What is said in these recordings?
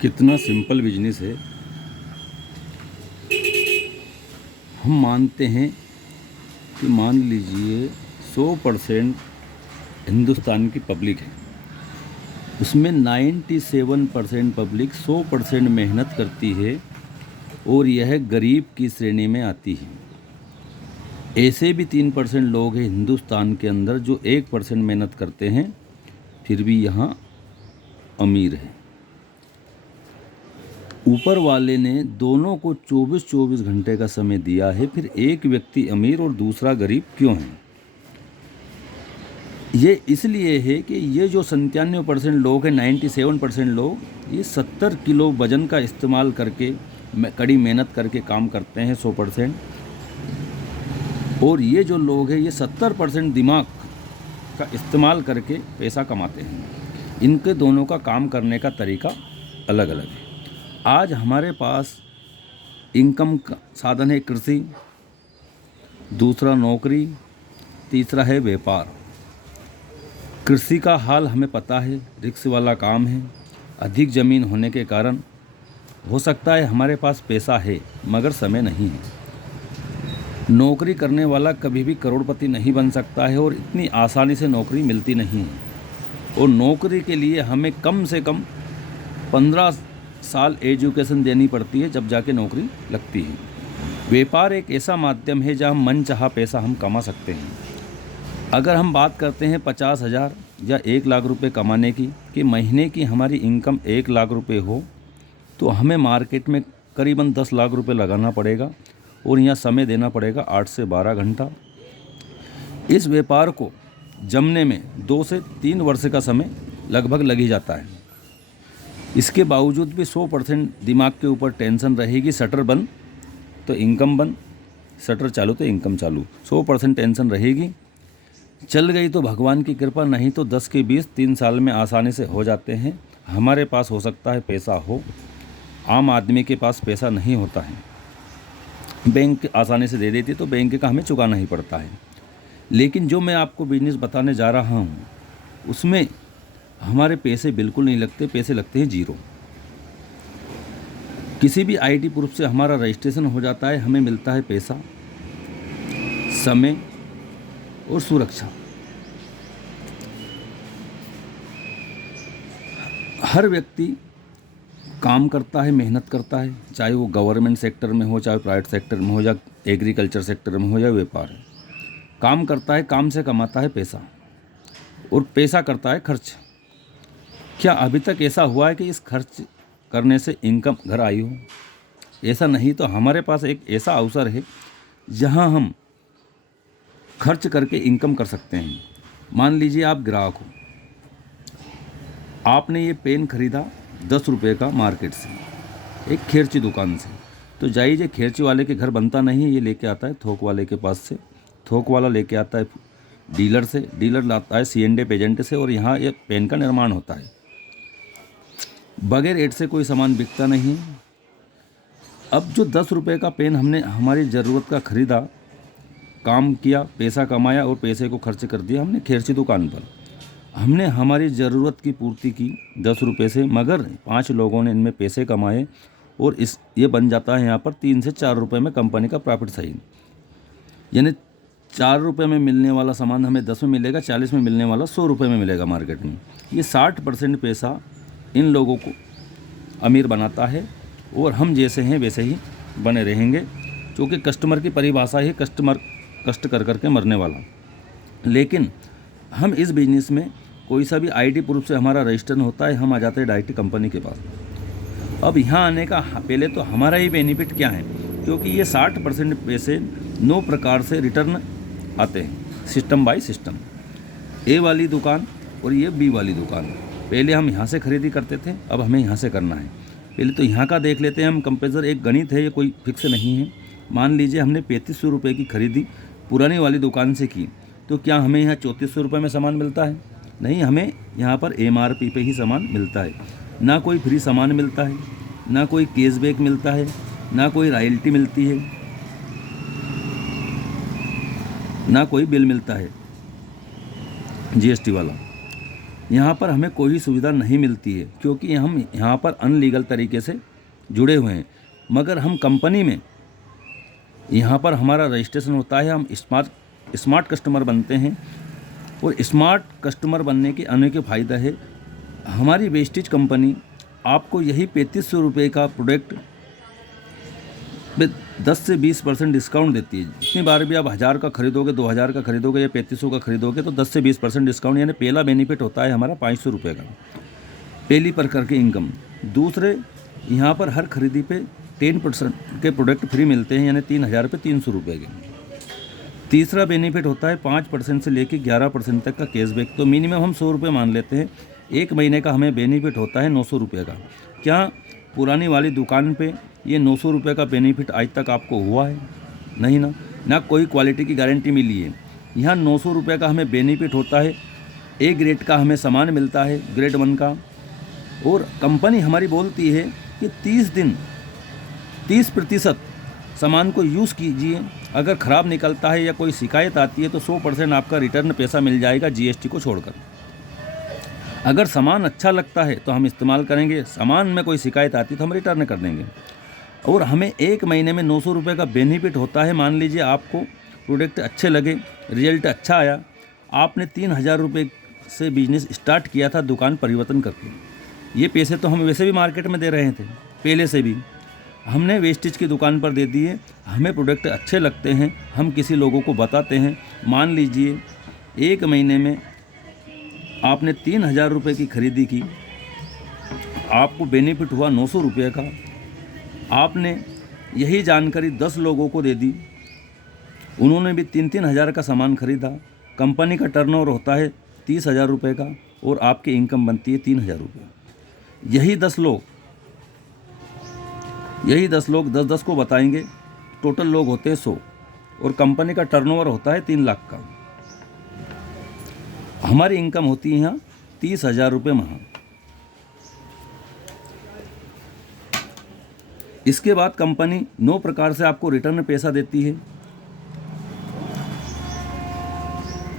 कितना simple business है। हम मानते हैं कि मान लीजिए 100% हिंदुस्तान की पब्लिक है, उसमें 97% पब्लिक 100% मेहनत करती है और यह गरीब की श्रेणी में आती है। ऐसे भी 3% लोग हैं हिंदुस्तान के अंदर जो 1% मेहनत करते हैं फिर भी यहाँ अमीर है। ऊपर वाले ने दोनों को 24-24 घंटे का समय दिया है, फिर एक व्यक्ति अमीर और दूसरा गरीब क्यों है? ये इसलिए है कि ये जो 97% लोग हैं, 97% लोग ये 70 किलो वजन का इस्तेमाल करके कड़ी मेहनत करके काम करते हैं 100%, और ये जो लोग हैं ये 70% दिमाग का इस्तेमाल करके पैसा कमाते हैं। इनके दोनों का काम करने का तरीका अलग अलग है। आज हमारे पास इनकम का साधन है कृषि, दूसरा नौकरी, तीसरा है व्यापार। कृषि का हाल हमें पता है, रिस्क वाला काम है। अधिक ज़मीन होने के कारण हो सकता है हमारे पास पैसा है मगर समय नहीं है। नौकरी करने वाला कभी भी करोड़पति नहीं बन सकता है और इतनी आसानी से नौकरी मिलती नहीं है, और नौकरी के लिए हमें कम से कम 15 साल एजुकेशन देनी पड़ती है जब जाके नौकरी लगती है। व्यापार एक ऐसा माध्यम है जहाँ मन चाहा पैसा हम कमा सकते हैं। अगर हम बात करते हैं 50,000 या 1 लाख रुपए कमाने की, कि महीने की हमारी इनकम 1 लाख रुपए हो, तो हमें मार्केट में करीबन 10 लाख रुपए लगाना पड़ेगा और यहाँ समय देना पड़ेगा 8 से 12 घंटा। इस व्यापार को जमने में 2 से 3 वर्ष का समय लगभग लग ही जाता है। इसके बावजूद भी 100% दिमाग के ऊपर टेंशन रहेगी। शटर बंद तो इनकम बंद, शटर चालू तो इनकम चालू, 100% टेंशन रहेगी। चल गई तो भगवान की कृपा, नहीं तो 10 के 20 3 साल में आसानी से हो जाते हैं। हमारे पास हो सकता है पैसा हो, आम आदमी के पास पैसा नहीं होता है। बैंक आसानी से दे देती है तो बैंक का हमें चुकाना ही पड़ता है। लेकिन जो मैं आपको बिजनेस बताने जा रहा हूँ उसमें हमारे पैसे बिल्कुल नहीं लगते, पैसे लगते हैं जीरो। किसी भी आईटी प्रूफ से हमारा रजिस्ट्रेशन हो जाता है, हमें मिलता है पैसा, समय और सुरक्षा। हर व्यक्ति काम करता है, मेहनत करता है, चाहे वो गवर्नमेंट सेक्टर में हो, चाहे प्राइवेट सेक्टर में हो, या एग्रीकल्चर सेक्टर में हो, या व्यापार। काम करता है, काम से कमाता है पैसा, और पैसा करता है खर्च। क्या अभी तक ऐसा हुआ है कि इस खर्च करने से इनकम घर आई हो? ऐसा नहीं। तो हमारे पास एक ऐसा अवसर है जहां हम खर्च करके इनकम कर सकते हैं। मान लीजिए आप ग्राहक हो, आपने ये पेन खरीदा 10 रुपये का मार्केट से, एक खेरची दुकान से। तो जाइए, खेरची वाले के घर बनता नहीं है, ये लेके आता है थोक वाले के पास से, थोक वाला लेके आता है डीलर से, डीलर लाता है C&A एजेंट से, और यहाँ ये पेन का निर्माण होता है। बगैर एड से कोई सामान बिकता नहीं। अब जो 10 रुपये का पेन हमने हमारी ज़रूरत का ख़रीदा, काम किया, पैसा कमाया और पैसे को खर्च कर दिया हमने खेरची दुकान पर। हमने हमारी ज़रूरत की पूर्ति की 10 रुपये से, मगर 5 लोगों ने इनमें पैसे कमाए, और ये बन जाता है यहाँ पर 3 से 4 रुपये में कंपनी का प्रॉफिट सही। यानी 4 रुपये में मिलने वाला सामान हमें 10 में मिलेगा, 40 में मिलने वाला 100 रुपये में मिलेगा मार्केट में। ये 60% पैसा इन लोगों को अमीर बनाता है, और हम जैसे हैं वैसे ही बने रहेंगे, क्योंकि कस्टमर की परिभाषा है कस्टमर कष्ट कर करके मरने वाला। लेकिन हम इस बिजनेस में कोई सा भी आईटी प्रूफ से हमारा रजिस्टर होता है, हम आ जाते हैं डायरेक्ट कंपनी के पास। अब यहाँ आने का पहले तो हमारा ही बेनिफिट क्या है, क्योंकि ये 60% पैसे 9 प्रकार से रिटर्न आते हैं, सिस्टम बाय सिस्टम। ए वाली दुकान और ये बी वाली दुकान, पहले हम यहाँ से खरीदी करते थे, अब हमें यहाँ से करना है। पहले तो यहाँ का देख लेते हैं हम कंपेरिजन। एक गणित है, ये कोई फिक्स नहीं है। मान लीजिए हमने 3500 रुपये की खरीदी पुरानी वाली दुकान से की, तो क्या हमें यहाँ 3400 रुपये में सामान मिलता है? नहीं, हमें यहाँ पर MRP पे ही सामान मिलता है। ना कोई फ्री सामान मिलता है, ना कोई कैशबैक मिलता है, ना कोई रॉयल्टी मिलती है, ना कोई बिल मिलता है GST वाला। यहाँ पर हमें कोई सुविधा नहीं मिलती है, क्योंकि हम यहाँ पर अनलीगल तरीके से जुड़े हुए हैं। मगर हम कंपनी में यहाँ पर हमारा रजिस्ट्रेशन होता है, हम स्मार्ट कस्टमर बनते हैं। और स्मार्ट कस्टमर बनने के अनेक फ़ायदा है। हमारी वेस्टेज कंपनी आपको यही 3500 रुपये का प्रोडक्ट 10 से 20% डिस्काउंट देती है। जितनी बार भी आप 1000 का खरीदोगे, 2000 का खरीदोगे या 3500 का खरीदोगे तो 10 से 20% डिस्काउंट, यानी पहला बेनिफिट होता है हमारा 500 रुपये का पहली पर करके इनकम। दूसरे, यहाँ पर हर खरीदी पे 10% के प्रोडक्ट फ्री मिलते हैं, यानी 3000 पे 300 रुपये के। तीसरा बेनिफिट होता है 5% से लेकर 11% तक का कैशबैक। तो मिनिमम हम 100 रुपये मान लेते हैं, एक महीने का हमें बेनिफिट होता है 900 रुपये का। क्या पुरानी वाली दुकान पे ये 900 रुपये का बेनिफिट आज तक आपको हुआ है? नहीं ना कोई क्वालिटी की गारंटी मिली है। यहाँ 900 रुपये का हमें बेनिफिट होता है, ए ग्रेड का हमें सामान मिलता है, ग्रेड 1 का। और कंपनी हमारी बोलती है कि 30% सामान को यूज़ कीजिए, अगर ख़राब निकलता है या कोई शिकायत आती है तो 100% आपका रिटर्न पैसा मिल जाएगा GST को छोड़कर। अगर सामान अच्छा लगता है तो हम इस्तेमाल करेंगे, सामान में कोई शिकायत आती है तो हम रिटर्न कर देंगे। और हमें एक महीने में 900 रुपये का बेनिफिट होता है। मान लीजिए आपको प्रोडक्ट अच्छे लगे, रिजल्ट अच्छा आया, आपने 3000 रुपये से बिजनेस स्टार्ट किया था दुकान परिवर्तन करके। ये पैसे तो हम वैसे भी मार्केट में दे रहे थे पहले से भी, हमने वेस्टेज की दुकान पर दे दिए। हमें प्रोडक्ट अच्छे लगते हैं, हम किसी लोगों को बताते हैं। मान लीजिए एक महीने में आपने 3000 रुपये की खरीदी की, आपको बेनिफिट हुआ 900 रुपये का। आपने यही जानकारी 10 लोगों को दे दी, उन्होंने भी 3-3 हज़ार का सामान खरीदा। कंपनी का टर्नओवर होता है 30,000 रुपये का और आपकी इनकम बनती है 3,000 रुपये। यही 10 लोग 10-10 को बताएंगे, टोटल लोग होते हैं 100 और कंपनी का टर्नओवर होता है 3 लाख का। हमारी इनकम होती है यहाँ 30,000 रुपये माह। इसके बाद कंपनी 9 प्रकार से आपको रिटर्न पैसा देती है।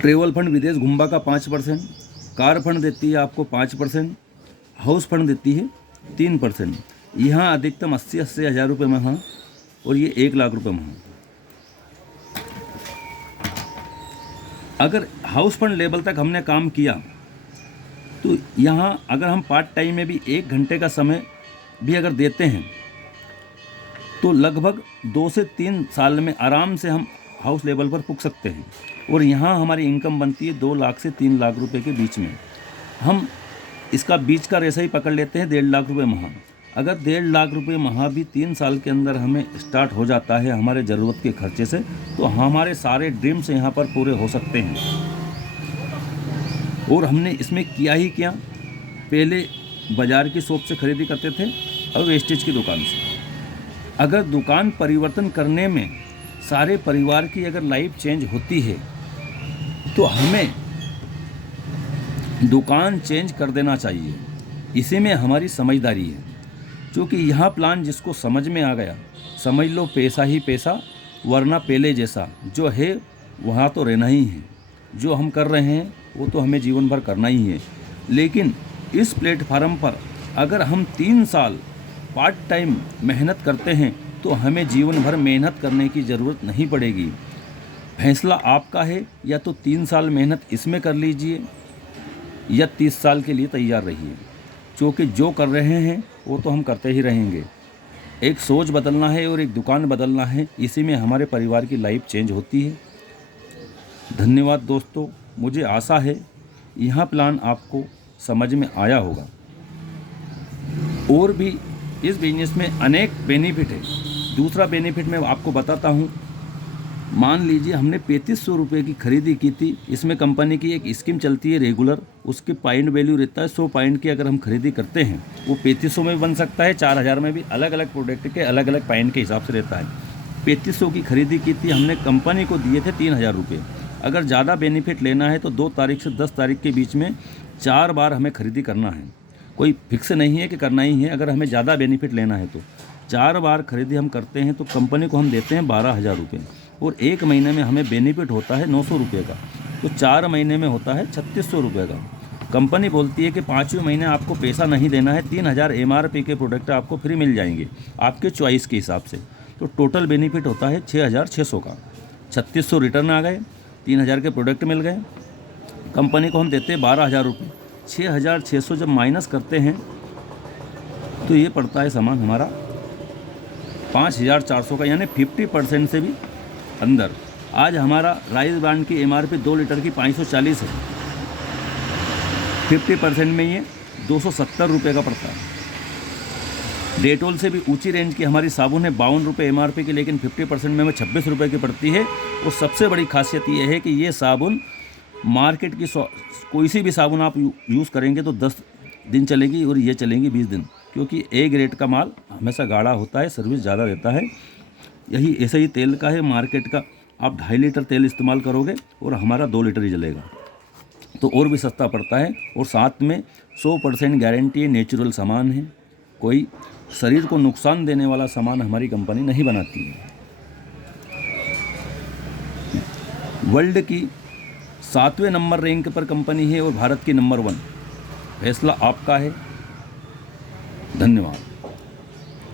ट्रेवल फंड विदेश घुमबा का 5%, कार फंड देती है आपको 5%, हाउस फंड देती है 3%। यहाँ अधिकतम 80 हज़ार रुपये माह और ये 1 लाख रुपये माह। अगर हाउस फंड लेवल तक हमने काम किया तो यहाँ अगर हम पार्ट टाइम में भी 1 घंटे का समय भी अगर देते हैं तो लगभग 2 से 3 साल में आराम से हम हाउस लेवल पर पुग सकते हैं। और यहाँ हमारी इनकम बनती है 2 लाख से 3 लाख रुपए के बीच में। हम इसका बीच का रेशा ही पकड़ लेते हैं 1.5 लाख रुपए माह। अगर 1.5 लाख रुपए माह भी 3 साल के अंदर हमें स्टार्ट हो जाता है हमारे ज़रूरत के खर्चे से, तो हमारे सारे ड्रीम्स यहाँ पर पूरे हो सकते हैं। और हमने इसमें किया ही क्या, पहले बाज़ार की शॉप से खरीदी करते थे, अब वेस्टेज की दुकान से। अगर दुकान परिवर्तन करने में सारे परिवार की अगर लाइफ चेंज होती है तो हमें दुकान चेंज कर देना चाहिए। इसी में हमारी समझदारी है, क्योंकि यह प्लान जिसको समझ में आ गया, समझ लो पैसा ही पैसा, वरना पहले जैसा जो है वहाँ तो रहना ही है। जो हम कर रहे हैं वो तो हमें जीवन भर करना ही है। लेकिन इस प्लेटफार्म पर अगर हम 3 साल पार्ट टाइम मेहनत करते हैं तो हमें जीवन भर मेहनत करने की ज़रूरत नहीं पड़ेगी। फैसला आपका है, या तो 3 साल मेहनत इसमें कर लीजिए या 30 साल के लिए तैयार रहिए, क्योंकि जो कर रहे हैं वो तो हम करते ही रहेंगे। एक सोच बदलना है और एक दुकान बदलना है, इसी में हमारे परिवार की लाइफ चेंज होती है। धन्यवाद दोस्तों, मुझे आशा है यह प्लान आपको समझ में आया होगा। और भी इस बिजनेस में अनेक बेनिफिट है। दूसरा बेनिफिट मैं आपको बताता हूँ। मान लीजिए हमने 3500 रुपये की खरीदी की थी। इसमें कंपनी की एक स्कीम चलती है रेगुलर, उसके पॉइंट वैल्यू रहता है 100 पॉइंट की। अगर हम खरीदी करते हैं वो 3500 में भी बन सकता है, 4000 में भी, अलग अलग प्रोडक्ट के अलग अलग पॉइंट के हिसाब से रहता है। 3500 की खरीदी की थी हमने, कंपनी को दिए थे 3000 रुपये। अगर ज़्यादा बेनिफिट लेना है तो 2 तारीख से 10 तारीख के बीच में 4 बार हमें खरीदी करना है। कोई फिक्स नहीं है कि करना ही है। अगर हमें ज़्यादा बेनिफिट लेना है तो 4 बार खरीदी हम करते हैं तो कंपनी को हम देते हैं 12,000 रुपये। और 1 महीने में हमें बेनिफिट होता है 900 रुपये का, तो 4 महीने में होता है 3600 रुपये का। कंपनी बोलती है कि 5वें महीने आपको पैसा नहीं देना है, 3000 MRP के प्रोडक्ट आपको फ्री मिल जाएंगे आपके चॉइस के हिसाब से। तो टोटल बेनिफिट होता है 6600 का। 3600 रिटर्न आ गए, 3000 के प्रोडक्ट मिल गए। कंपनी को हम देते हैं 12,000 रुपये। 6600 जब माइनस करते हैं तो ये पड़ता है सामान हमारा 5400 का, यानी 50% से भी अंदर। आज हमारा राइस ब्रांड की MRP 2 लीटर की 540 है, 50% में ये 270 रुपये का पड़ता है। डेटोल से भी ऊंची रेंज की हमारी साबुन है 52 रुपये MRP की, लेकिन 50% में हमें 26 रुपये की पड़ती है। और सबसे बड़ी खासियत ये है कि ये साबुन मार्केट की कोई सी भी साबुन आप यूज़ करेंगे तो 10 दिन चलेगी और ये चलेंगी 20 दिन, क्योंकि A ग्रेड का माल हमेशा गाढ़ा होता है, सर्विस ज़्यादा देता है। यही ऐसे ही तेल का है, मार्केट का आप 2.5 लीटर तेल इस्तेमाल करोगे और हमारा 2 लीटर ही जलेगा, तो और भी सस्ता पड़ता है। और साथ में 100% गारंटी है, नेचुरल सामान है, कोई शरीर को नुकसान देने वाला सामान हमारी कंपनी नहीं बनाती है। वर्ल्ड की 7वें नंबर रैंक पर कंपनी है और भारत की नंबर 1। फैसला आपका है। धन्यवाद।